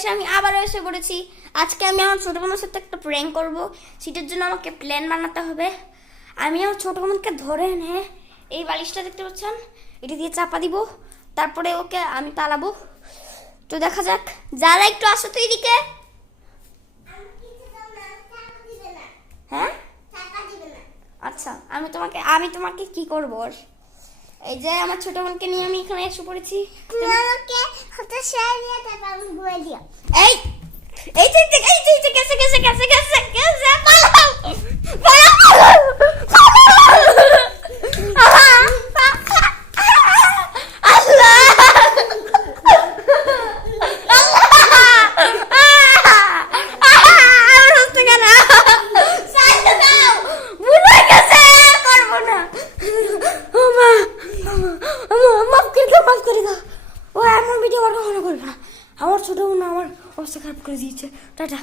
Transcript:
এসে আমি আবার এসে পড়েছি। আজকে আমি আমার ছোট বোনের সাথে একটা প্র্যাঙ্ক করব। সেটার জন্য আমাকে প্ল্যান বানাতে হবে। আমি আমার ছোট বোনকে ধরে এনে এই বালিশটা দেখতে পাচ্ছেন, এটা দিয়ে চাপা দিব, তারপরে ওকে আমি পালাবো। তো দেখা যাক। যারা একটু আসো তো এদিকে। হ্যাঁ আচ্ছা, আমি তোমাকে কি করবো? এই যে আমার ছোট বোনকে নিয়ে আমি এখানে এসে পড়েছি। এই এই গেছে গেছে গেছে গেছে গেছে পালাও পালাও আমার ছোট বোন আমার অবস্থা খারাপ করে দিয়েছে। টাটা।